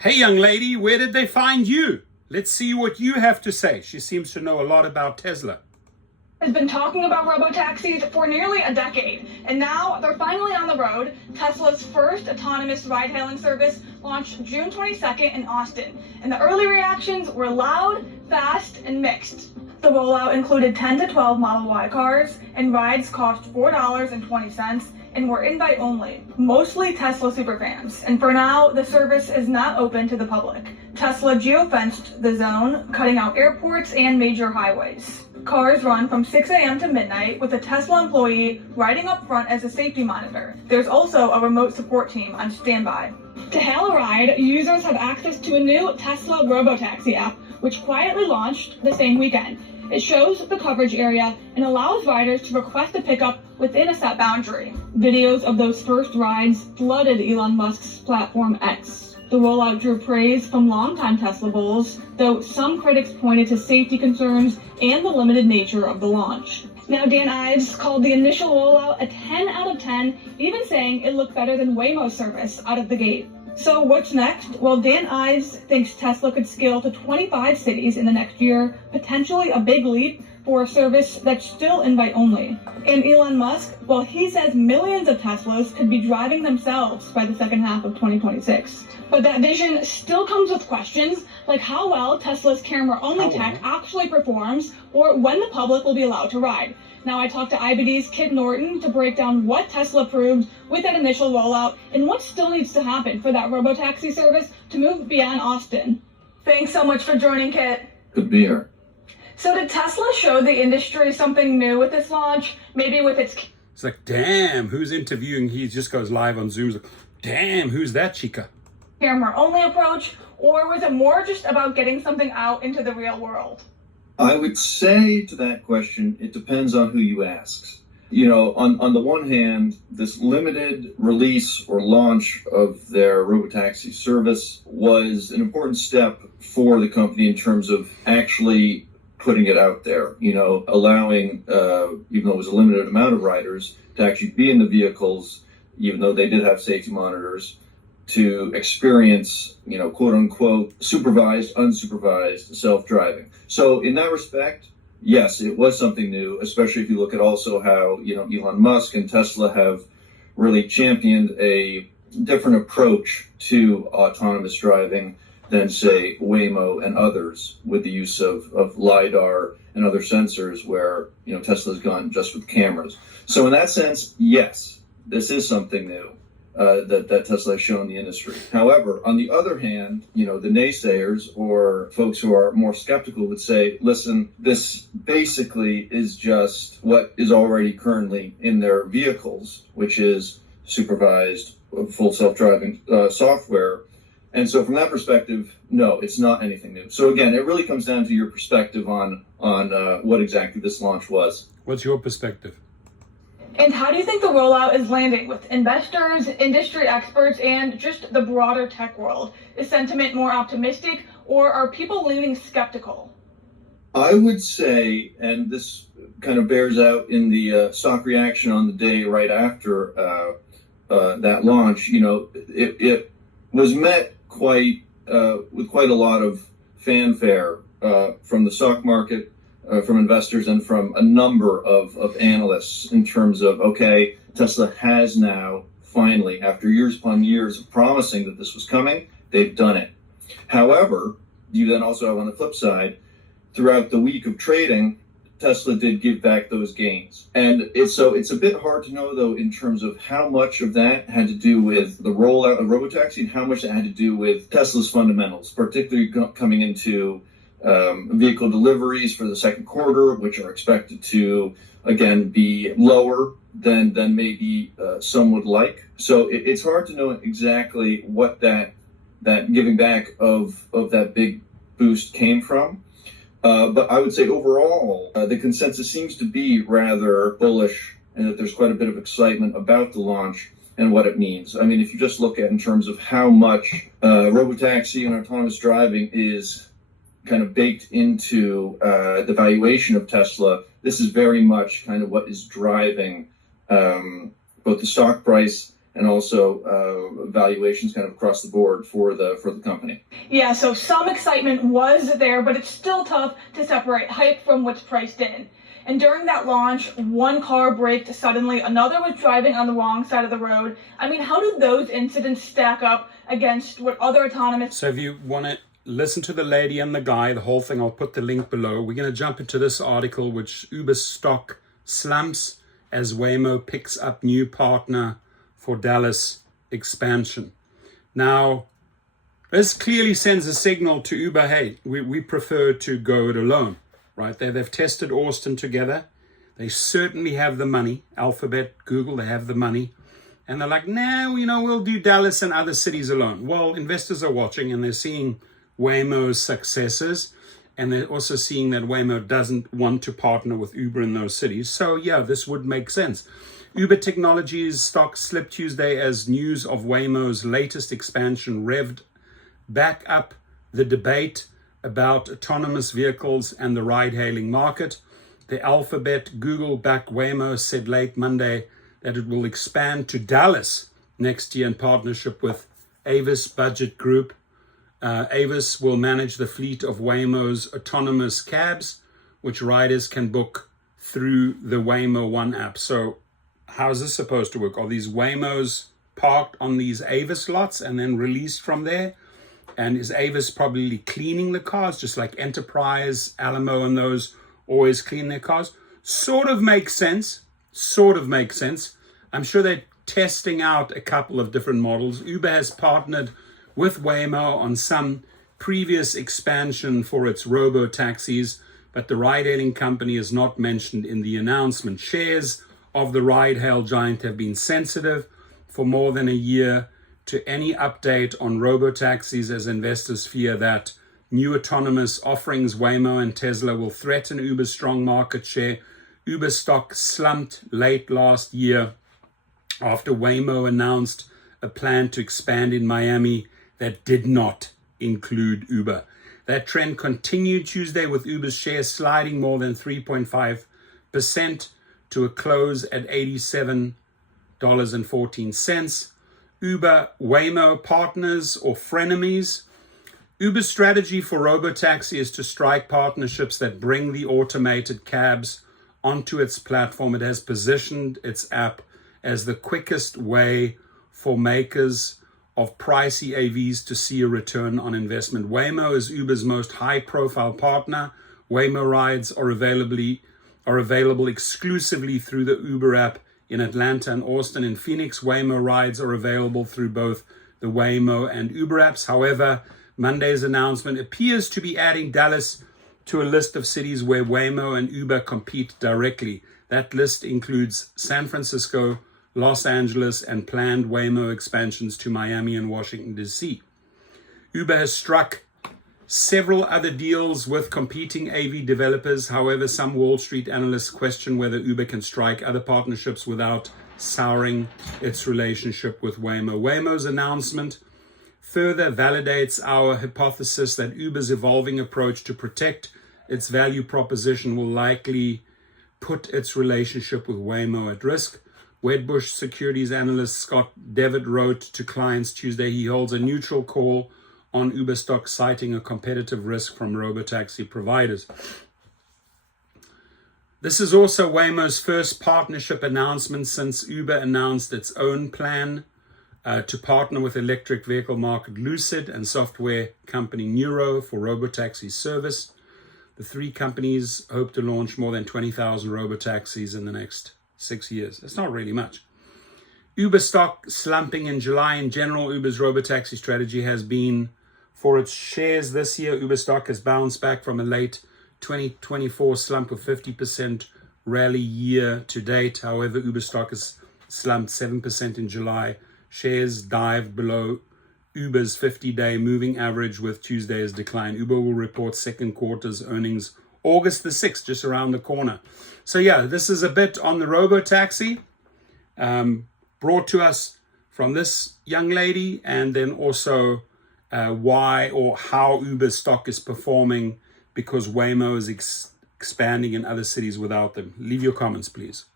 Hey, young lady, where did they find you? Let's see what you have to say. She seems to know a lot about Tesla. Has been talking about robotaxis for nearly a decade, and now they're finally on the road. Tesla's first autonomous ride-hailing service launched June 22nd in Austin, and the early reactions were loud, fast, and mixed. The rollout included 10 to 12 Model Y cars, and rides cost $4.20 and were invite only, mostly Tesla superfans. And for now, the service is not open to the public. Tesla geofenced the zone, cutting out airports and major highways. Cars run from 6 a.m. to midnight with a Tesla employee riding up front as a safety monitor. There's also a remote support team on standby. To hail a ride, users have access to a new Tesla Robotaxi app, which quietly launched the same weekend. It shows the coverage area and allows riders to request a pickup within a set boundary. Videos of those first rides flooded Elon Musk's platform X. The rollout drew praise from longtime Tesla bulls, though some critics pointed to safety concerns and the limited nature of the launch. Now, Dan Ives called the initial rollout a 10 out of 10, even saying it looked better than Waymo's service out of the gate. So what's next? Well, Dan Ives thinks Tesla could scale to 25 cities in the next year, potentially a big leap for a service that's still invite only. And Elon Musk, well, he says millions of Teslas could be driving themselves by the second half of 2026. But that vision still comes with questions, like how well Tesla's camera-only tech actually performs, or when the public will be allowed to ride. Now, I talked to IBD's Kit Norton to break down what Tesla proved with that initial rollout and what still needs to happen for that robotaxi service to move beyond Austin. Thanks so much for joining, Kit. Good to be here. So did Tesla show the industry something new with this launch? Maybe with its... It's like, damn, who's interviewing? He just goes live on Zoom. Like, damn, who's that chica? Camera-only approach, or was it more just about getting something out into the real world? I would say to that question, it depends on who you ask. You know, on the one hand, this limited release or launch of their robotaxi service was an important step for the company in terms of actually putting it out there, you know, allowing, even though it was a limited amount of riders, to actually be in the vehicles, even though they did have safety monitors, to experience, you know, quote unquote, supervised, unsupervised self-driving. So in that respect, yes, it was something new, especially if you look at also how, you know, Elon Musk and Tesla have really championed a different approach to autonomous driving than, say, Waymo and others, with the use of LiDAR and other sensors, where, you know, Tesla's gone just with cameras. So in that sense, yes, this is something new. That Tesla has shown the industry. However, on the other hand, you know, the naysayers or folks who are more skeptical would say, listen, this basically is just what is already currently in their vehicles, which is supervised full self-driving software. And so from that perspective, no, it's not anything new. So again, it really comes down to your perspective on what exactly this launch was. What's your perspective? And how do you think the rollout is landing with investors, industry experts, and just the broader tech world? Is sentiment more optimistic, or are people leaning skeptical? I would say, and this kind of bears out in the stock reaction on the day right after that launch, you know, it was met with quite a lot of fanfare from the stock market, from investors, and from a number of analysts in terms of, okay, Tesla has now finally, after years upon years of promising that this was coming, they've done it. However, you then also have on the flip side, throughout the week of trading, Tesla did give back those gains. And it's a bit hard to know, though, in terms of how much of that had to do with the rollout of Robotaxi and how much that had to do with Tesla's fundamentals, particularly coming into vehicle deliveries for the second quarter, which are expected to, again, be lower than maybe some would like. So it's hard to know exactly what that giving back of that big boost came from. But I would say overall, the consensus seems to be rather bullish, and that there's quite a bit of excitement about the launch and what it means. I mean, if you just look at in terms of how much robotaxi and autonomous driving is kind of baked into the valuation of Tesla, this is very much kind of what is driving both the stock price and also valuations kind of across the board for the company. Yeah, so some excitement was there, but it's still tough to separate hype from what's priced in. And during that launch, one car braked suddenly, another was driving on the wrong side of the road. I mean, how do those incidents stack up against what other autonomous... So if you want to listen to the lady and the guy, the whole thing, I'll put the link below. We're going to jump into this article, which Uber stock slumps as Waymo picks up new partner for Dallas expansion. Now, this clearly sends a signal to Uber, hey, we prefer to go it alone, right? They've tested Austin together. They certainly have the money. Alphabet, Google, they have the money. And they're like, no, we'll do Dallas and other cities alone. Well, investors are watching and they're seeing Waymo's successes. And they're also seeing that Waymo doesn't want to partner with Uber in those cities. So yeah, this would make sense. Uber Technologies stock slipped Tuesday as news of Waymo's latest expansion revved back up the debate about autonomous vehicles and the ride-hailing market. The Alphabet Google-backed Waymo said late Monday that it will expand to Dallas next year in partnership with Avis Budget Group. Avis will manage the fleet of Waymo's autonomous cabs, which riders can book through the Waymo One app. So how is this supposed to work? Are these Waymos parked on these Avis lots and then released from there? And is Avis probably cleaning the cars, just like Enterprise, Alamo, and those always clean their cars? Sort of makes sense. I'm sure they're testing out a couple of different models. Uber has partnered with Waymo on some previous expansion for its robo-taxis, but the ride-hailing company is not mentioned in the announcement. Shares of the ride-hail giant have been sensitive for more than a year to any update on robo-taxis as investors fear that new autonomous offerings, Waymo and Tesla, will threaten Uber's strong market share. Uber stock slumped late last year after Waymo announced a plan to expand in Miami that did not include Uber. That trend continued Tuesday with Uber's share sliding more than 3.5% to a close at $87.14. Uber Waymo partners or frenemies. Uber's strategy for Robotaxi is to strike partnerships that bring the automated cabs onto its platform. It has positioned its app as the quickest way for makers of pricey AVs to see a return on investment. Waymo is Uber's most high-profile partner. Waymo rides are available exclusively through the Uber app in Atlanta and Austin. In Phoenix, Waymo rides are available through both the Waymo and Uber apps. However, Monday's announcement appears to be adding Dallas to a list of cities where Waymo and Uber compete directly. That list includes San Francisco, Los Angeles, and planned Waymo expansions to Miami and Washington, D.C. Uber has struck several other deals with competing AV developers. However, some Wall Street analysts question whether Uber can strike other partnerships without souring its relationship with Waymo. Waymo's announcement further validates our hypothesis that Uber's evolving approach to protect its value proposition will likely put its relationship with Waymo at risk. Wedbush securities analyst Scott Devitt wrote to clients Tuesday he holds a neutral call on Uber stock, citing a competitive risk from robotaxi providers. This is also Waymo's first partnership announcement since Uber announced its own plan to partner with electric vehicle market Lucid and software company Neuro for robotaxi service. The three companies hope to launch more than 20,000 robotaxis in the next 6 years. It's not really much. Uber stock slumping in July. In general, Uber's robotaxi strategy has been for its shares this year. Uber stock has bounced back from a late 2024 slump of 50% rally year to date. However, Uber stock has slumped 7% in July. Shares dived below Uber's 50-day moving average with Tuesday's decline. Uber will report second quarter's earnings August the 6th, just around the corner. So yeah, this is a bit on the robotaxi brought to us from this young lady, and then also why or how Uber stock is performing because Waymo is expanding in other cities without them. Leave your comments, please.